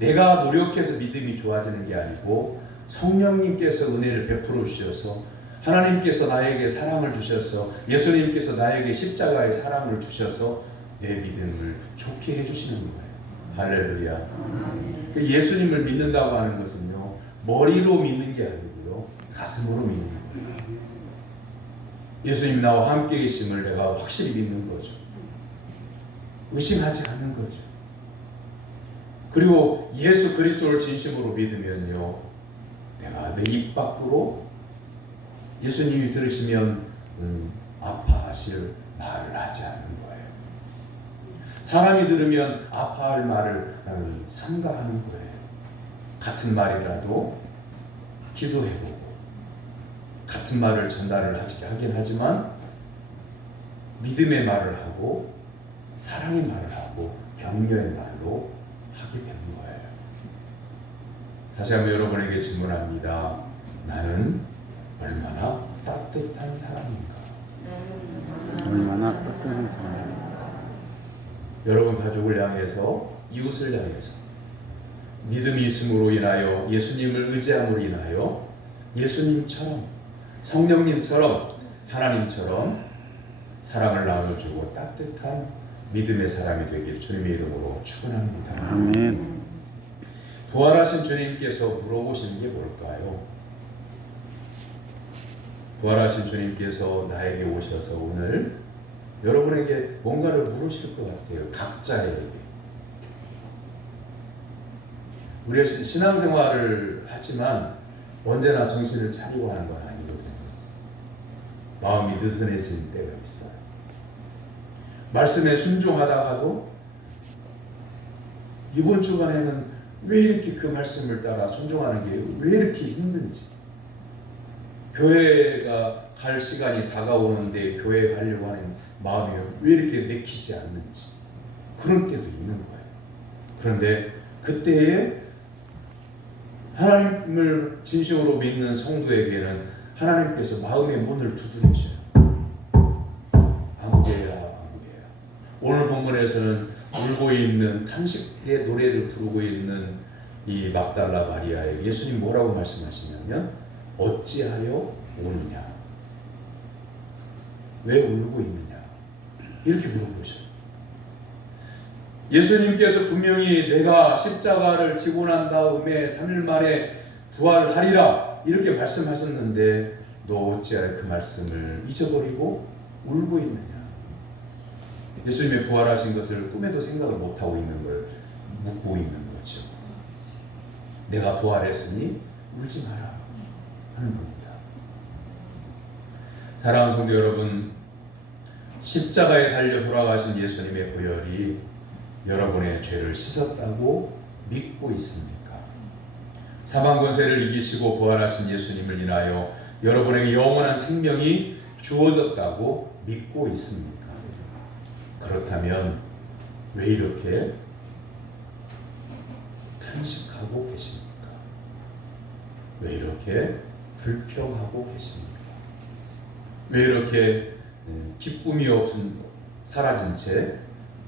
내가 노력해서 믿음이 좋아지는 게 아니고 성령님께서 은혜를 베풀어 주셔서 하나님께서 나에게 사랑을 주셔서 예수님께서 나에게 십자가의 사랑을 주셔서 내 믿음을 좋게 해주시는 거예요. 할렐루야. 예수님을 믿는다고 하는 것은요, 머리로 믿는 게 아니고요, 가슴으로 믿는 거예요. 예수님 나와 함께 계심을 내가 확실히 믿는 거죠. 의심하지 않는 거죠. 그리고 예수 그리스도를 진심으로 믿으면요, 내가 내 입 밖으로 예수님이 들으시면 아파하실 말을 하지 않는 거예요. 사람이 들으면 아파할 말을 나는 삼가하는 거예요. 같은 말이라도 기도해보고 같은 말을 전달을 하긴 하지만 믿음의 말을 하고 사랑의 말을 하고 격려의 말로 하게 되는 거예요. 다시 한번 여러분에게 질문합니다. 나는 얼마나 따뜻한 사람인가? 얼마나 따뜻한 사람. 여러분 가족을 향해서, 이웃을 향해서 믿음이 있음으로 인하여, 예수님을 의지함으로 인하여 예수님처럼, 성령님처럼, 하나님처럼 사랑을 나눠주고 따뜻한 믿음의 사람이 되길 주님의 이름으로 축원합니다. 아멘. 부활하신 주님께서 물어보시는 게 뭘까요? 부활하신 주님께서 나에게 오셔서 오늘 여러분에게 뭔가를 물으실 것 같아요. 각자에게. 우리가 신앙생활을 하지만 언제나 정신을 차리고 하는 건 아니거든요. 마음이 느슨해진 때가 있어요. 말씀에 순종하다가도 이번 주간에는 왜 이렇게 그 말씀을 따라 순종하는 게 왜 이렇게 힘든지, 교회가 갈 시간이 다가오는데 교회에 가려고 하는 마음이 왜 이렇게 내키지 않는지 그런 때도 있는 거예요. 그런데 그때에 하나님을 진심으로 믿는 성도에게는 하나님께서 마음의 문을 두드리셔요. 아무개야. 오늘 본문에서는 울고 있는 탄식의 노래를 부르고 있는 이 막달라 마리아에 예수님 뭐라고 말씀하시냐면 어찌하여 우느냐, 왜 울고 있느냐, 이렇게 물어보셔요. 예수님께서 분명히 내가 십자가를 지고 난 다음에 3일 만에 부활하리라 이렇게 말씀하셨는데 너 어찌하여 그 말씀을 잊어버리고 울고 있느냐. 예수님의 부활하신 것을 꿈에도 생각을 못하고 있는 걸 묻고 있는 거죠. 내가 부활했으니 울지 마라 하는 겁니다. 사랑하는 성도 여러분, 십자가에 달려 돌아가신 예수님의 보혈이 여러분의 죄를 씻었다고 믿고 있습니까? 사망 권세를 이기시고 부활하신 예수님을 인하여 여러분에게 영원한 생명이 주어졌다고 믿고 있습니까? 그렇다면 왜 이렇게 탄식하고 계십니까? 왜 이렇게 불평하고 계십니까? 왜 이렇게 기쁨이 없은 사라진 채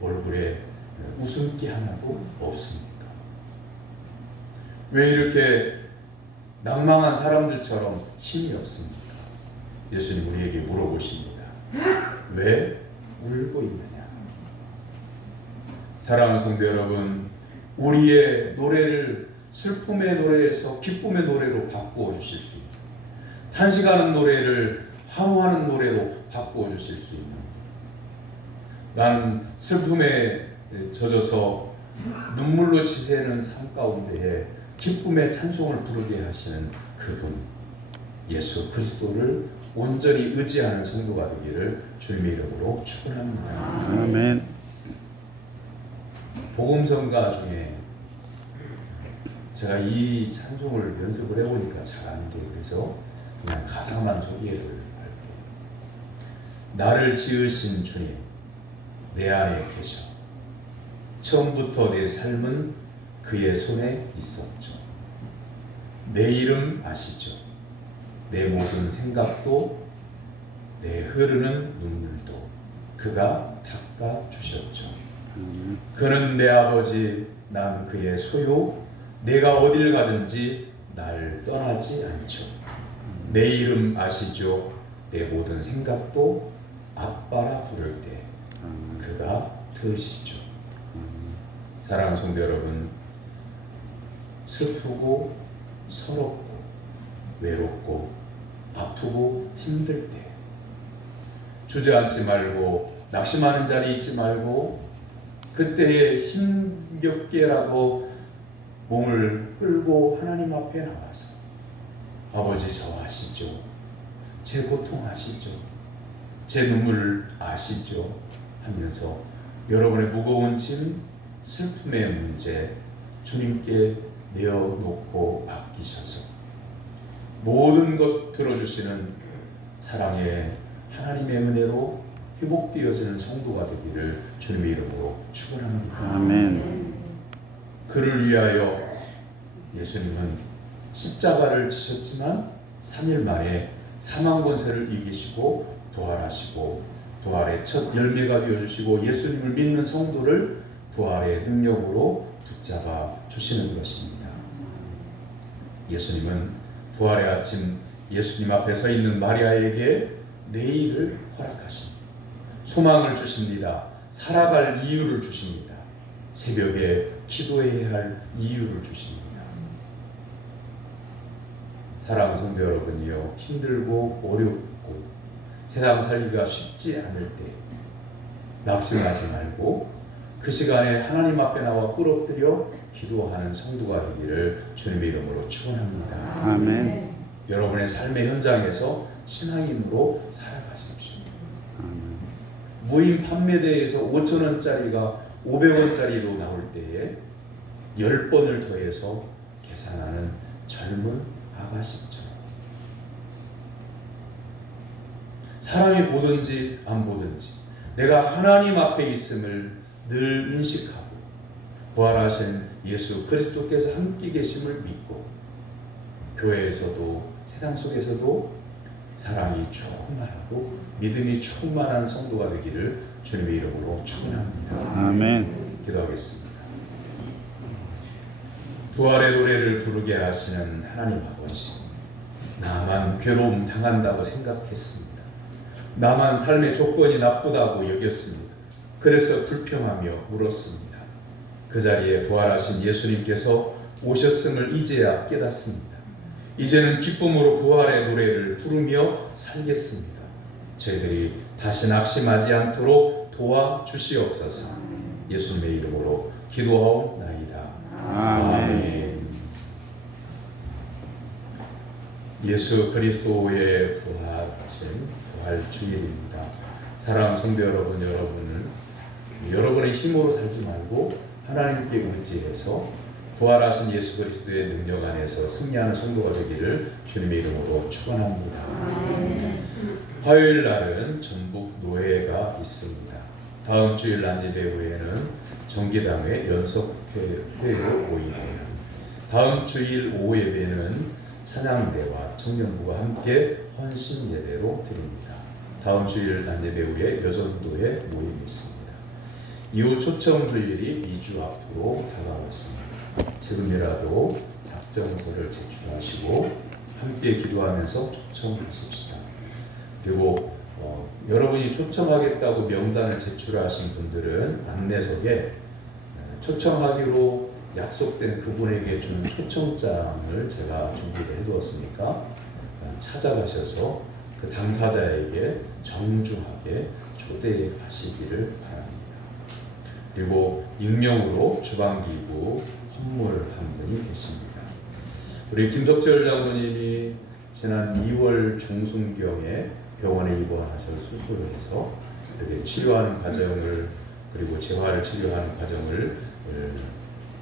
얼굴에 웃음기 하나도 없습니까? 왜 이렇게 낭망한 사람들처럼 힘이 없습니까? 예수님 우리에게 물어보십니다. 왜 울고 있느냐? 사랑하는 성도 여러분, 우리의 노래를 슬픔의 노래에서 기쁨의 노래로 바꾸어 주실 수 있는, 탄식하는 노래를 황호하는 노래로 바꾸어 주실 수 있는, 나는 슬픔에 젖어서 눈물로 지새는 삶 가운데에 기쁨의 찬송을 부르게 하시는 그분 예수 그리스도를 온전히 의지하는 성도가 되기를 주님의 이름으로 축원합니다. 아멘. 복음성가 중에 제가 이 찬송을 연습을 해보니까 잘 안 돼. 그래서 그냥 가사만 소개를 할게요. 나를 지으신 주님, 내 안에 계셔. 처음부터 내 삶은 그의 손에 있었죠. 내 이름 아시죠? 내 모든 생각도, 내 흐르는 눈물도 그가 닦아주셨죠. 그는 내 아버지, 난 그의 소유, 내가 어딜 가든지 날 떠나지 않죠. 내 이름 아시죠? 내 모든 생각도 아빠라 부를 때 그가 들으시죠. 사랑하는 성도 여러분, 슬프고 서럽고 외롭고 아프고 힘들 때 주저앉지 말고 낙심하는 자리에 있지 말고 그때에 힘겹게라도 몸을 끌고 하나님 앞에 나와서 아버지 저 아시죠? 제 고통 아시죠? 제 눈물 아시죠? 하면서 여러분의 무거운 짐, 슬픔의 문제 주님께 내어놓고 맡기셔서 모든 것 들어주시는 사랑의 하나님의 은혜로 회복되어지는 성도가 되기를 주님의 이름으로 축원합니다. 아멘. 그를 위하여 예수님은 십자가를 지셨지만 3일 만에 사망 권세를 이기시고 부활하시고 부활의 첫 열매가 되어주시고 예수님을 믿는 성도를 부활의 능력으로 붙잡아 주시는 것입니다. 예수님은 부활의 아침 예수님 앞에 서 있는 마리아에게 내일을 허락하십니다. 소망을 주십니다. 살아갈 이유를 주십니다. 새벽에 기도해야 할 이유를 주십니다. 사랑하는 성도 여러분이요, 힘들고 어렵고 세상 살기가 쉽지 않을 때 낙심하지 말고 그 시간에 하나님 앞에 나와 끌어들여 기도하는 성도가 되기를 주님의 이름으로 축원합니다. 아멘. 여러분의 삶의 현장에서 신앙인으로 살아가십시오. 무인 판매대에서 5,000원짜리가 500원짜리로 나올 때에 10번을 더해서 계산하는 젊은 아가씨처럼 사람이 보든지 안 보든지 내가 하나님 앞에 있음을 늘 인식하고 부활하신 예수 그리스도께서 함께 계심을 믿고 교회에서도 세상 속에서도 사랑이 충만하고 믿음이 충만한 성도가 되기를 주님의 이름으로 축원합니다. 아멘. 기도하겠습니다. 부활의 노래를 부르게 하시는 하나님 아버지, 나만 괴로움 당한다고 생각했습니다. 나만 삶의 조건이 나쁘다고 여겼습니다. 그래서 불평하며 울었습니다. 그 자리에 부활하신 예수님께서 오셨음을 이제야 깨닫습니다. 이제는 기쁨으로 부활의 노래를 부르며 살겠습니다. 저희들이 다시 낙심하지 않도록 도와주시옵소서. 예수님의 이름으로 기도하옵나이다. 아멘. 예수 그리스도의 부활주일입니다. 사랑하는 성도 여러분, 여러분의 힘으로 살지 말고 하나님께 의지해서 부활하신 예수 그리스도의 능력 안에서 승리하는 성도가 되기를 주님의 이름으로 축원합니다. 화요일 날은 전북 노회가 있습니다. 다음 주일 날 예배 후에는 정기당회 연석회의 모임이에요. 다음 주일 오후 예배는 찬양대와 청년부가 함께 헌신 예배로 드립니다. 다음 주일 날 예배 후에 여전도회 모임이 있습니다. 이후 초청 주일이 2주 앞으로 다가왔습니다. 지금이라도 작정서를 제출하시고 함께 기도하면서 초청하십시다. 그리고 여러분이 초청하겠다고 명단을 제출하신 분들은 안내석에 초청하기로 약속된 그분에게 준 초청장을 제가 준비를 해두었으니까 찾아가셔서 그 당사자에게 정중하게 초대하시기를 바랍니다. 그리고 익명으로 주방기구 선물 한 분이 계십니다. 우리 김덕철 장로님이 지난 2월 중순경에 병원에 입원하셔서 수술을 해서 이렇게 치료하는 과정을 그리고 재활을 치료하는 과정을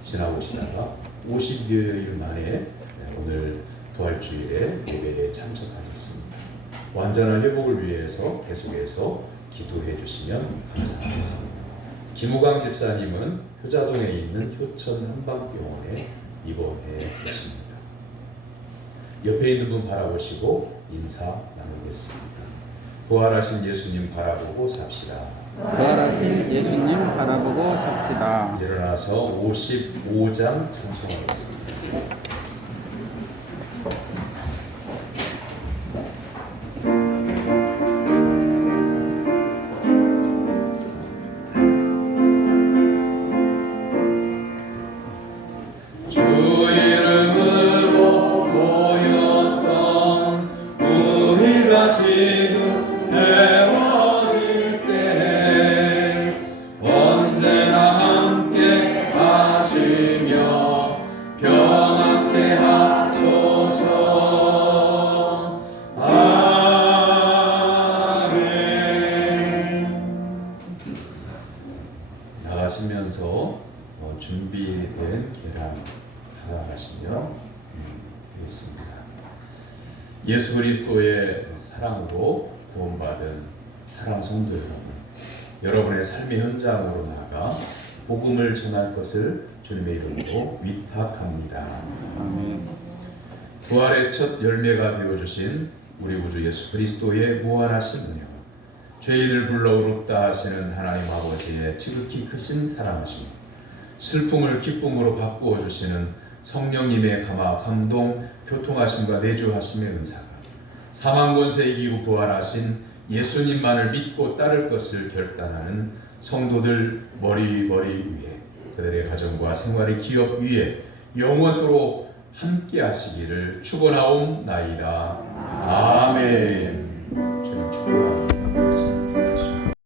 지나오시다가 50여일 만에 오늘 부활주일에 예배에 참석하셨습니다. 완전한 회복을 위해서 계속해서 기도해 주시면 감사하겠습니다. 김우강 집사님은 효자동에 있는 효천 한방병원에 입원해 계십니다. 옆에 있는 분 바라보시고 인사 나누겠습니다. 부활하신 예수님 바라보고 삽시다. 부활하신 예수님 바라보고 삽시다. 일어나서 55장 찬송하겠습니다. 하시며 평안케 하소서. 아멘. 나가시면서 준비된 계란 하나 가시면 되겠습니다. 예수 그리스도의 사랑으로 구원받은 사랑 성도 여러분의 삶의 현장으로 나아가 복음을 전할 것을 주님의 이름으로 위탁합니다. 아멘. 부활의 첫 열매가 되어주신 우리 구주 예수 그리스도의 무한하신 은혜와 죄인을 불러 의롭다 하시는 하나님 아버지의 지극히 크신 사랑하심, 슬픔을 기쁨으로 바꾸어 주시는 성령님의 감화, 감동, 교통하심과 내주하심의 은사가 사망 권세 이기고 부활하신 예수님만을 믿고 따를 것을 결단하는 성도들 머리 위에, 그들의 가정과 생활의 기업 위에 영원토록 함께 하시기를 축원하옵나이다. 아멘. 주님 축복합니다.